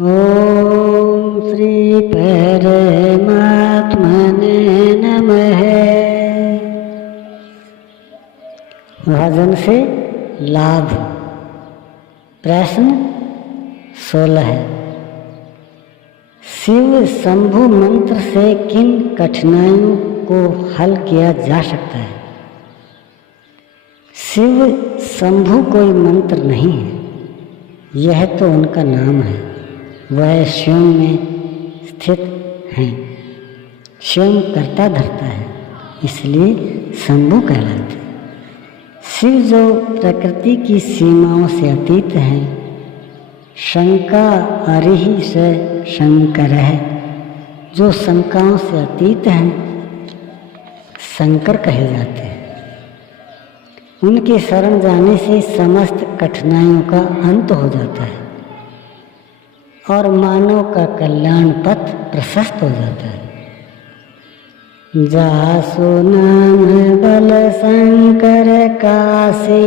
ओम श्री परमात्मने नमः। भजन से लाभ। प्रश्न 16 है। शिव शंभु मंत्र से किन कठिनाइयों को हल किया जा सकता है? शिव शंभु कोई मंत्र नहीं है, यह तो उनका नाम है। वह स्वयं में स्थित हैं, स्वयं करता धरता है, इसलिए शंभु कहलाते हैं। शिव जो प्रकृति की सीमाओं से अतीत हैं, शंका अरिहि से शंकर है, जो शंकाओं से अतीत हैं, शंकर कहे जाते हैं। उनके शरण जाने से समस्त कठिनाइयों का अंत हो जाता है और मानव का कल्याण पथ प्रशस्त हो जाता है। जासु नाम बल शंकर काशी,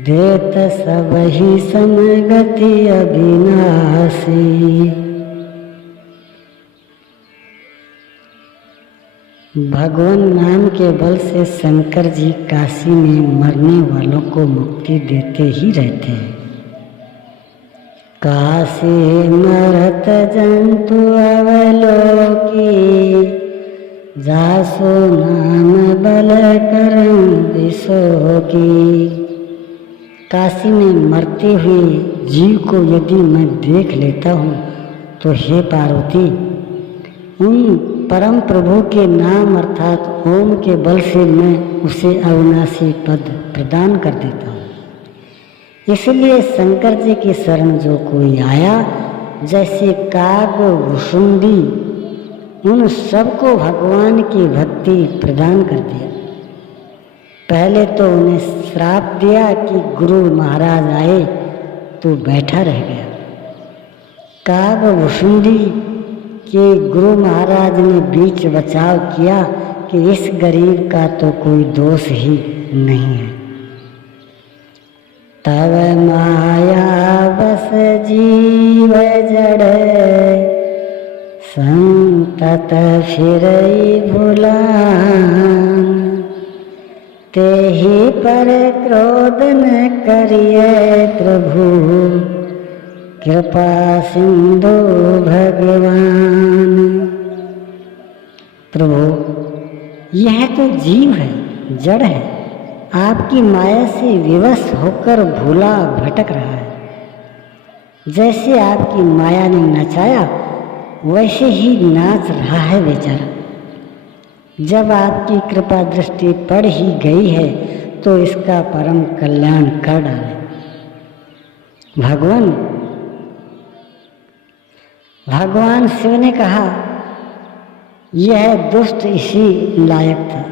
देत सबहि समगति अविनाशी। भगवान नाम के बल से शंकर जी काशी में मरने वालों को मुक्ति देते ही रहते हैं। काशी मरत जंतु अवलोकी, जासु नाम बल करम विशोकी। काशी में मरते हुए जीव को यदि मैं देख लेता हूँ तो हे पार्वती, उन परम प्रभु के नाम अर्थात ओम के बल से मैं उसे अविनाशी पद प्रदान कर देता हूँ। इसलिए शंकर जी की शरण जो कोई आया, जैसे काग वसुंडी, उन सबको भगवान की भक्ति प्रदान कर दिया। पहले तो उन्हें श्राप दिया कि गुरु महाराज आए तो बैठा रह गया। काग वसुंडी के गुरु महाराज ने बीच बचाव किया कि इस गरीब का तो कोई दोष ही नहीं है। तब माया बस जीव जड़, संतत फिरई भुलान। तेहि पर क्रोध न करिए प्रभु, कृपा सिंधु भगवान। प्रभु, यह तो जीव है, जड़ है, आपकी माया से विवश होकर भूला भटक रहा है। जैसे आपकी माया ने नचाया वैसे ही नाच रहा है बेचारा। जब आपकी कृपा दृष्टि पड़ ही गई है तो इसका परम कल्याण कर डाले। भगवान शिव ने कहा, यह दुष्ट इसी लायक था।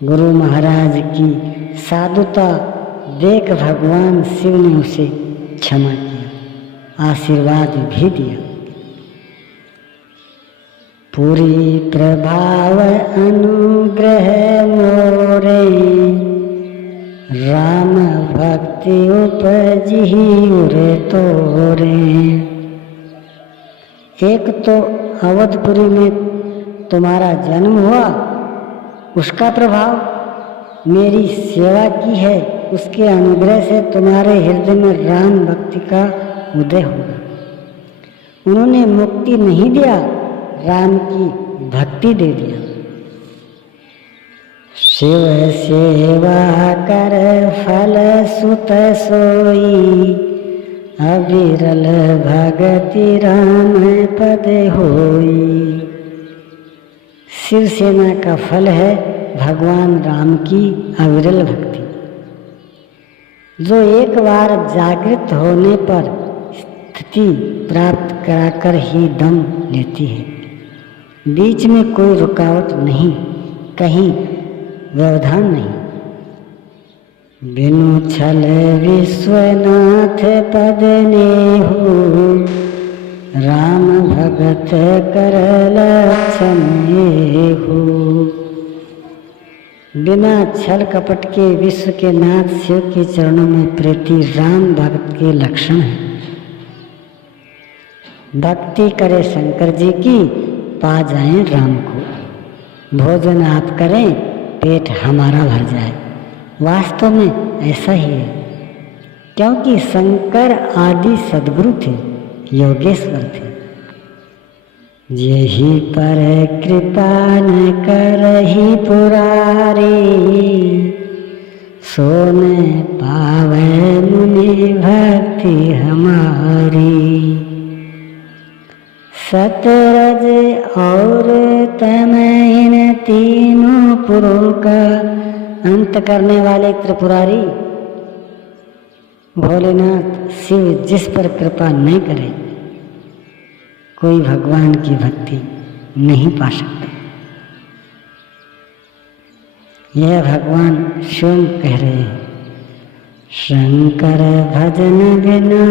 गुरु महाराज की साधुता देख भगवान शिव ने उसे क्षमा किया, आशीर्वाद भी दिया। पूरी प्रभाव अनुग्रह मोरे, राम भक्ति उपजहि उरे तोरे। एक तो अवधपुरी में तुम्हारा जन्म हुआ, उसका प्रभाव मेरी सेवा की है, उसके अनुग्रह से तुम्हारे हृदय में राम भक्ति का उदय होगा। उन्होंने मुक्ति नहीं दिया, राम की भक्ति दे दिया। शिव सेवा कर फल सुत सोई, अविरल भगति राम पद होई। शिव सेना का फल है भगवान राम की अविरल भक्ति, जो एक बार जागृत होने पर स्थिति प्राप्त कराकर ही दम लेती है। बीच में कोई रुकावट नहीं, कहीं व्यवधान नहीं। बिनु छल विश्वनाथ पद नेहु, राम भगत कर लक्षण हो। बिना छल कपट के विश्व के नाथ शिव के चरणों में प्रीति राम भक्त के लक्षण है। भक्ति करे शंकर जी की, पा जाएं राम को। भोजन आप करें, पेट हमारा भर जाए। वास्तव में ऐसा ही है, क्योंकि शंकर आदि सद्गुरु थे, योगेश्वर थे। यही पर कृपा न करही पुरारी, सो न पावे मुनि भक्ति हमारी। सतरज और तमय इन तीनों पुरों का अंत करने वाले त्रिपुरारी भोलेनाथ शिव जिस पर कृपा नहीं करे, कोई भगवान की भक्ति नहीं पा सकता। यह भगवान स्वयं कह रहे हैं, शंकर भजन बिना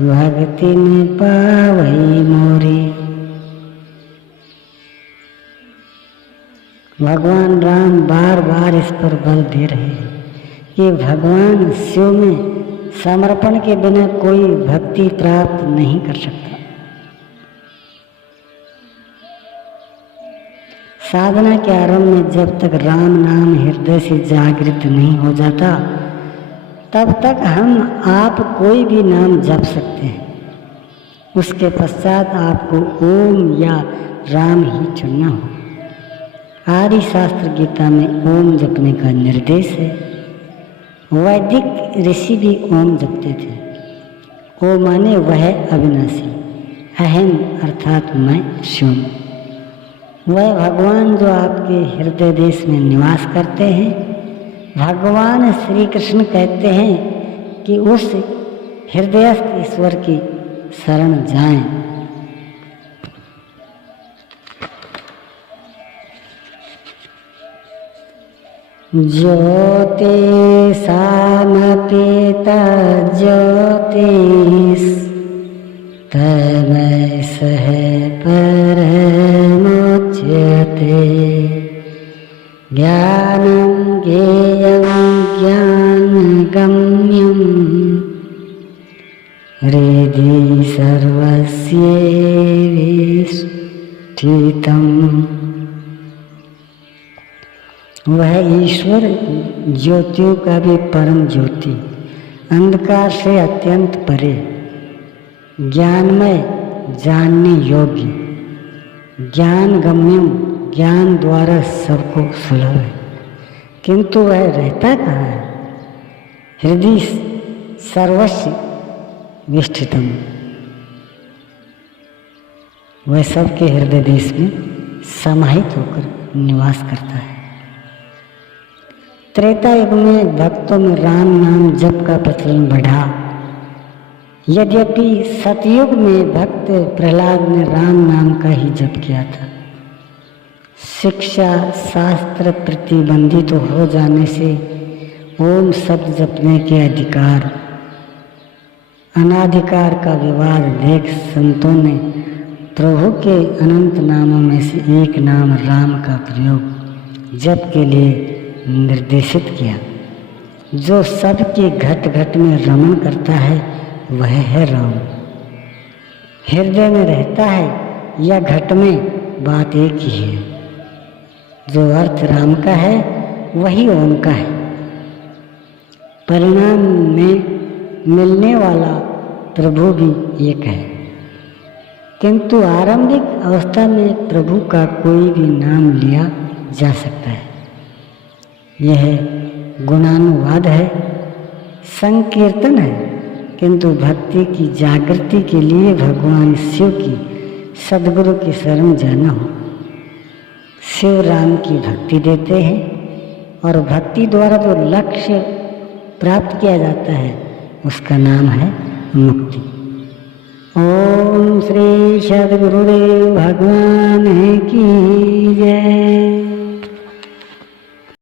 भक्ति न पावई मोरी। भगवान राम बार बार इस पर बल दे रहे हैं कि भगवान शिव में समर्पण के बिना कोई भक्ति प्राप्त नहीं कर सकता। साधना के आरंभ में जब तक राम नाम हृदय से जागृत नहीं हो जाता, तब तक हम आप कोई भी नाम जप सकते हैं। उसके पश्चात आपको ओम या राम ही चुनना हो। आदि शास्त्र गीता में ओम जपने का निर्देश है। वैदिक ऋषि भी ओम जपते थे। ओ माने वह अविनाशी, अहम अर्थात मैं शिव, वह भगवान जो आपके हृदय देश में निवास करते हैं। भगवान श्री कृष्ण कहते हैं कि उस हृदयस्थ ईश्वर की शरण जाएं। ज्योति सामपित ज्योतिष तमय सह परमुच्यते। ज्ञानं ज्ञेयं ज्ञानगम्यं हृदि सर्वस्येष्ठितम्। वह ईश्वर ज्योतियों का भी परम ज्योति, अंधकार से अत्यंत परे, ज्ञानमय, जानने योग्य, ज्ञान गम्यम, ज्ञान द्वारा सबको सुलभ है। किंतु वह रहता कहाँ है? हृदय सर्वस्व विष्ठितम, वह सबके हृदय देश में समाहित होकर निवास करता है। त्रेता युग में भक्तों में राम नाम जप का प्रचलन बढ़ा। यद्यपि सतयुग में भक्त प्रहलाद ने राम नाम का ही जप किया था। शिक्षा शास्त्र प्रतिबंधित तो हो जाने से ओम शब्द जपने के अधिकार अनाधिकार का विवाद देख संतों ने प्रभु के अनंत नामों में से एक नाम राम का प्रयोग जप के लिए निर्देशित किया। जो सबके घट घट में रमण करता है वह है राम। हृदय में रहता है या घट में, बात एक ही है। जो अर्थ राम का है वही ओम का है। परिणाम में मिलने वाला प्रभु भी एक है, किंतु आरंभिक अवस्था में प्रभु का कोई भी नाम लिया जा सकता है। यह गुणानुवाद है, संकीर्तन है, किंतु भक्ति की जागृति के लिए भगवान शिव की सद्गुरु की शरण जाना हो। शिव राम की भक्ति देते हैं और भक्ति द्वारा जो लक्ष्य प्राप्त किया जाता है उसका नाम है मुक्ति। ओम श्री सद्गुरुदेव भगवान की जय।